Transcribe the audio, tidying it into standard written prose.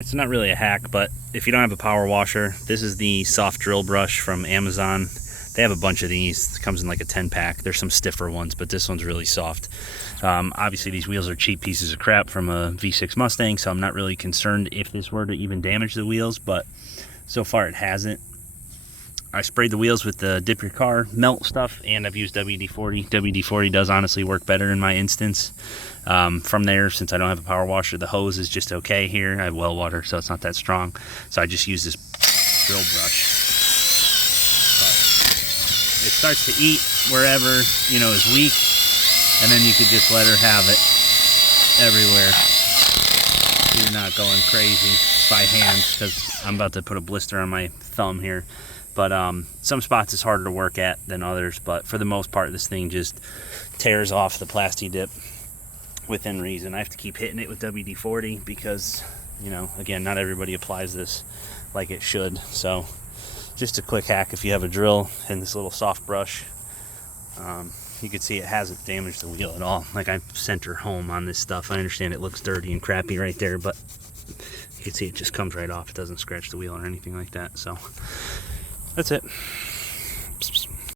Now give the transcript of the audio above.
It's not really a hack, but if you don't have a power washer, this is the soft drill brush from Amazon. They have a bunch of these. It comes in like a 10-pack. There's some stiffer ones, but this one's really soft. Obviously, these wheels are cheap pieces of crap from a V6 Mustang, so I'm not really concerned if this were to even damage the wheels, but so far it hasn't. I sprayed the wheels with the dip your car melt stuff, and I've used WD-40. WD-40 does honestly work better in my instance. From there, since I don't have a power washer, the hose is just okay here. I have well water, so it's not that strong. So I just use this drill brush. But it starts to eat wherever, you know, is weak, and then you could just let her have it everywhere. You're not going crazy by hand, because I'm about to put a blister on my thumb here. But some spots it's harder to work at than others, but for the most part, this thing just tears off the Plasti dip within reason. I have to keep hitting it with WD-40 because, you know, again, not everybody applies this like it should. So just a quick hack: if you have a drill and this little soft brush, you can see it hasn't damaged the wheel at all. Like, I sent her home on this stuff. I understand it looks dirty and crappy right there, but you can see it just comes right off. It doesn't scratch the wheel or anything like that. So that's it.